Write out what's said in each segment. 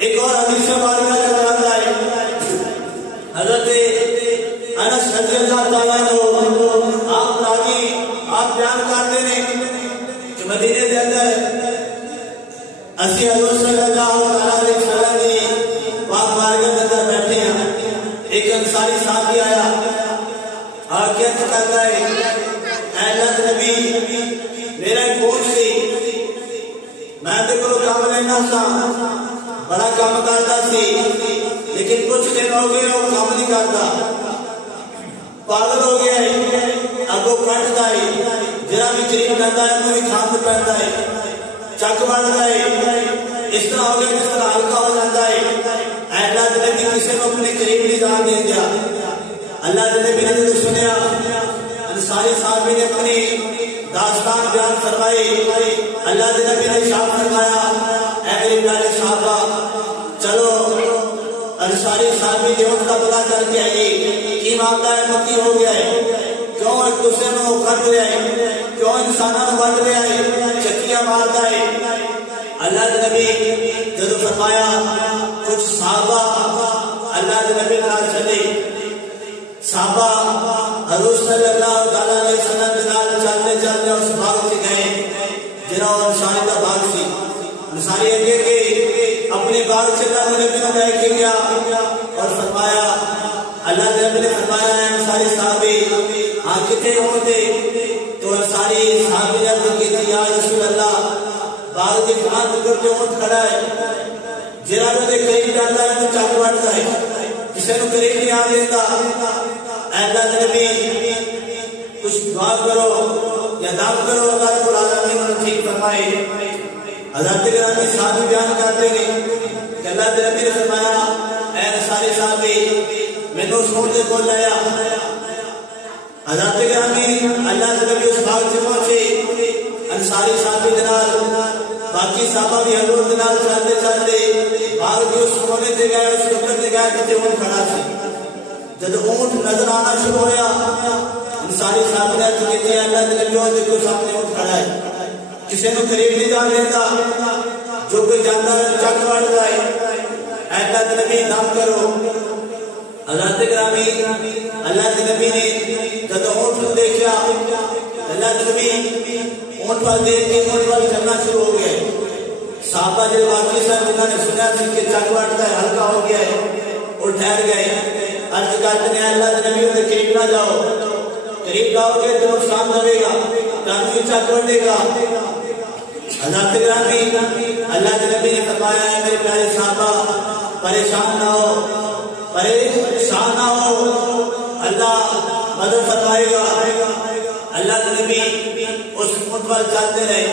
ایک اور حدیث مبارکہ چل رہا ہے، حضرت انس رضی اللہ تعالیٰ عنہ آپ راوی آپ بیان کرتے ہیں کہ مدینے کے اندر اسی حضور صلی اللہ علیہ وسلم کی پاک بارگاہ کے اندر بیٹھے ہیں، ایک انصاری صحابی آیا آکیت کرتا ہے، اے اللہ کے نبی میرا ایک بوجھ سی، میں تے کولوں کام لینا سا، بڑا کام کرتا سی، لیکن کچھ دن ہو گئے وہ کام نہیں کرتا، پاگل ہو گیا ہے، اگوں کٹتا ہے، جرا بھی قریب رہتا ہے تو بھی کھان تے پیندا ہے، چک بڑھتا ہے، اس طرح ہو گیا جس طرح ہلکا ہو جاتا ہے۔ اے اللہ کے نبی کسی نے اپنے قریب نہیں جان دے دیا۔ اللہ کے نبی نے جو سنیا، انصاری صحابی نے اپنی داستان بیان فرمائی، اللہ کے نبی نے ارشاد فرمایا، اے میرے پیارے صحابہ چلو انصاری صحابی کے اونٹ کا پتہ کر کے آئیے، کی معاملہ ہے، مکی ہو گیا ہے، کیوں ایک دوسرے میں کٹ رہے ہیں، کیوں انسانوں کو بڑھ رہے ہیں، چکیاں مارتا ہے۔ اللہ کے نبی جب فرمایا کچھ صحابہ اللہ کے نبی نال چلے، صحابہ حضور صلی اللہ علیہ وسلم کے نال چلتے چلتے اس باغ سے گئے جنہوں انصاری کا باغ سی، انصاری اگے کے اپنے باغ سے اللہ کے نبی نے لے کے گیا اور فرمایا، اللہ کے نبی نے فرمایا ہے انصاری صحابی ہاں کتنے ہوتے، تو انصاری صحابی نے عرض کی تھی، یا رسول اللہ باغ کے فلاں ٹکر پہ اونٹ کھڑا ہے، جرا جو دے قریب جاتا ہے تو چک بڑھتا ہے، کسی نے قریب نہیں آ دیتا۔ اے اللہ کے نبی کچھ دعا کرو یا دعا کرو اللہ رب العالمین نے ٹھیک فرمائے۔ حضرت گرامی صحابی بیان کرتے ہیں کہ اللہ کے نبی نے فرمایا، اے انصاری صحابی میں اس اونٹ کو لایا۔ حضرت گرامی اللہ کے نبی اس باغ سے پہنچے، انصاری صحابی جنال باقی صحابہ بھی حضور جنال چلتے چلتے باغ کے اس کونے سے گئے، اس ٹکر سے گئے جتے اونٹ کھڑا سی۔ جب اونٹ نظر آنا شروع ہویا، انصاری صحابی نے عرض کی تھی، اللہ کے نبی دیکھو سامنے اونٹ کھڑا ہے، کسی نے قریب نہیں جان دیتا، جو کوئی جانتا ہے چک بڑھتا ہے۔ اے اللہ کے نبی نام کرو۔ حضرت گرامی اللہ کے نبی نے جب اونٹ کو دیکھا، اللہ کے نبی اونٹ پر دیکھ کے اونٹ پر چلنا شروع ہو گئے۔ صحابہ جو باقی سب انہوں نے سنا سی کہ چک بڑھتا ہے، ہلکا ہو گیا ہے، اور ٹھہر گئے۔ عرض کرتے ہیں اللہ کے نبی کے قریب نہ جاؤ، قریب جاؤ گے تو نقصان ہوے گا، کافی چک بڑھے گا۔ حضرت گرامی اللہ کے نبی نے فرمایا، ہے میرے پیارے صحابہ پریشان نہ ہو، پریشان نہ ہو، اللہ مدد فرمائے گا۔ اللہ کے نبی اس اونٹ پر چلتے رہے،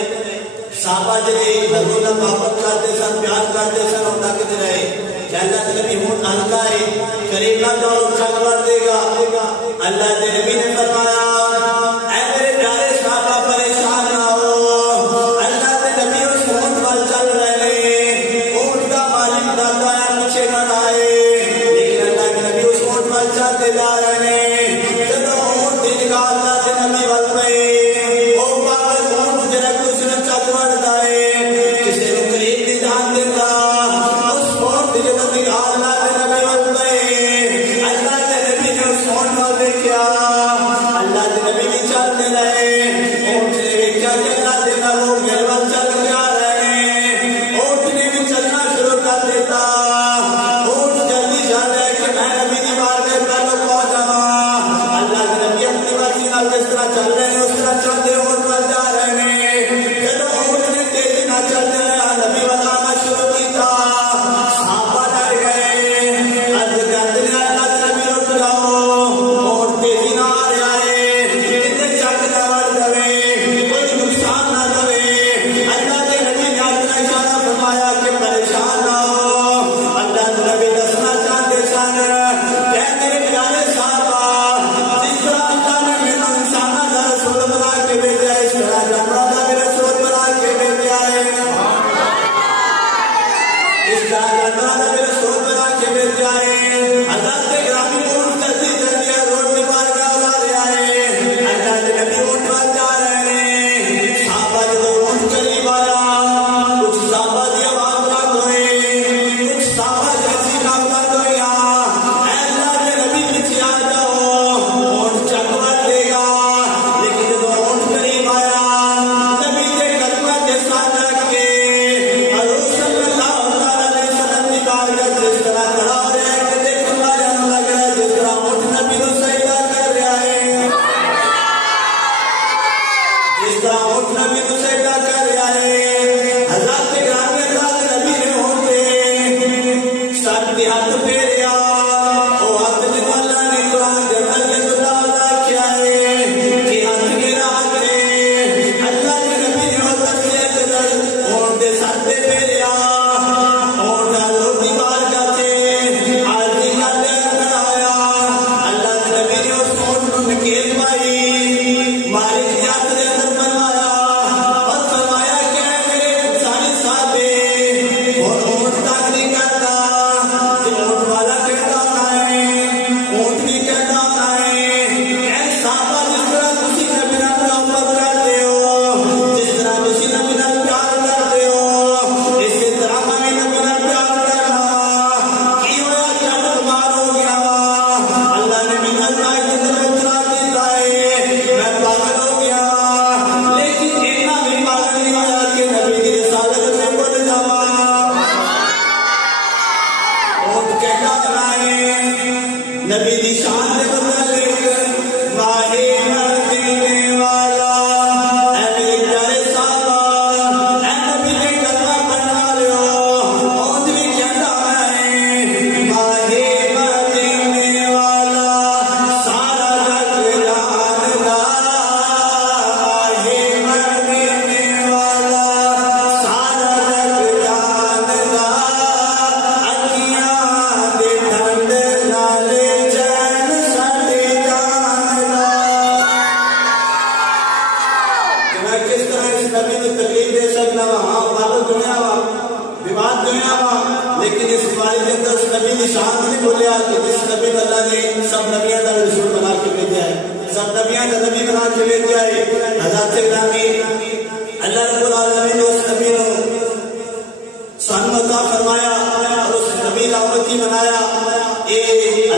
صحابہ جڑے حضور نال محبت کرتے سن، پیار کرتے سن، اور ڈاکتے رہے کہ اللہ کے نبی اونٹ ہلکا ہے، قریب نہ جاؤ چک بڑھ دے گا۔ اللہ کے نبی نے فرمایا، اے میرے پیارے صحابہ پریشان نہ ہو، اللہ کے نبی اس اونٹ پر چل رہے ہیں، اونٹ کا مالک ڈرتا ہے پیچھے نہ آئے، لیکن اللہ کے نبی اس اونٹ پر چلتے جا رہے ہیں۔ جب اونٹ دن کا اللہ کے نبی بل پئے، او پاگل اونٹ جڑا کچھ نہ چک بڑھتا ہے، کسی نے قریب نہیں جان دیتا، اس اونٹ جب اللہ کے نبی بل پئے، اللہ کے نبی نے اس اونٹ کو دیکھا، اللہ کے نبی بھی چلتے رہے، اونٹ نے دیکھا کہ اللہ کے نبی میرے بل چل کے آ رہے ہیں، اونٹ نے بھی چلنا شروع کر دیتا، اونٹ جلدی چل رہے کہ میں نبی کی بارگاہ پہلے پہنچ جاؤں۔ اللہ کے نبی اپنی مرضی نال جس طرح چل رہے ہیں اس طرح چلتے اونٹ پر جا رہے ہیں۔ جب اونٹ نے تیزی نہ چلتے رہا، نبی بتانا شروع کیا، صحابہ ڈر گئے، عرض کرتے ہیں اللہ کے نبی رک جاؤ، اونٹ تیزی نہ آ رہا ہے، کتنے چک نہ بڑھ جائے، کوئی نقصان نہ کرے۔ اللہ کے نبی نے اپنا اشارہ فرمایا کہ پریشان نہ ہو۔ اللہ کے نبی دسنا چاہتے سن کہ میرے پیارے صحابہ، جس طرح اللہ نے میرے انسانوں کا رسول بنا کے بھیجا ہے، اس طرح جانوروں کا بھی رسول بنا کے بھیجا ہے، اس طرح جانوروں کا بھی رسول بنا کے بھیجا ہے۔ حضرت گرامی اونٹ جلدی جلدی روڈ پہ پار کرا رہا ہے، اللہ کے نبی اونٹ پر جا رہے ہیں۔ صحابہ جب اونٹ قریب آیا، کچھ صحابہ کی آواز بند ہوئی، کچھ ہاتھ پھیریا وہ ہاتھ جنوں اللہ نے قرآن کے اندر یہ اللہ کیا ہے کہ ہاتھ میرا ہاتھ ہے اللہ کے نبی نے وہ دسے قدر اونٹ دے سر تے پھیریا اونٹ حضرت دی بارگاہ تے عرضی کرتے کرایا اللہ کے نبی نے اس اونٹ نوں نکیل پائی مالک نے ہاتھ دے اندر فرمایا اور فرمایا کہ اے میرے سارے صحابے اور اونٹ تک نہیں کرتا کہ اونٹ والا کہتا ہے اونٹ بھی کہتا ہے اے صحابہ جس طرح تسی نبی نال محبت کرتے ہو جس طرح تسی نبی نال پیار کرتے ہو اسی طرح میں نبی نال پیار کرنا کی ہویا جب بیمار ہو گیا اللہ نے میرے اللہ کے اندر اترا دیتا ہے میں پاگل ہو گیا لیکن اتنا بھی پاگل نہیں ہویا کہ نبی کی رسالت میں بھول جاواں اونٹ کہتا ہے نبی دی شان دے متعلق ماہی مدینے والا اے میرے پیارے صحابہ اے نبی نے کلمہ پڑھنا لو اونٹ بھی کہتا ہے ماہی مدینے والا سارا جگ جاندا ماہی مدینے والا سارا جگ جاندا اکھیاں دے ٹھنڈ نال چین ساڈے جاندا کہ میں کس طرح اس نبی کی تکلیف دے سکنا وا ہاں پاگل دنیا وا بیمار دنیا وا لیکن اس بارے کے اندر اس نبی کی شان نہیں بولیا کہ جس نبی کو اللہ نے سب نبیوں کا رسول بنا کے بھیجا ہے سب نبیوں کا نبی بنا کے بھیجا ہے حضرت گرامی اللہ رب العالمین نے اس نبی کو سن عطا فرمایا اور اس نبی کا امتی بنایا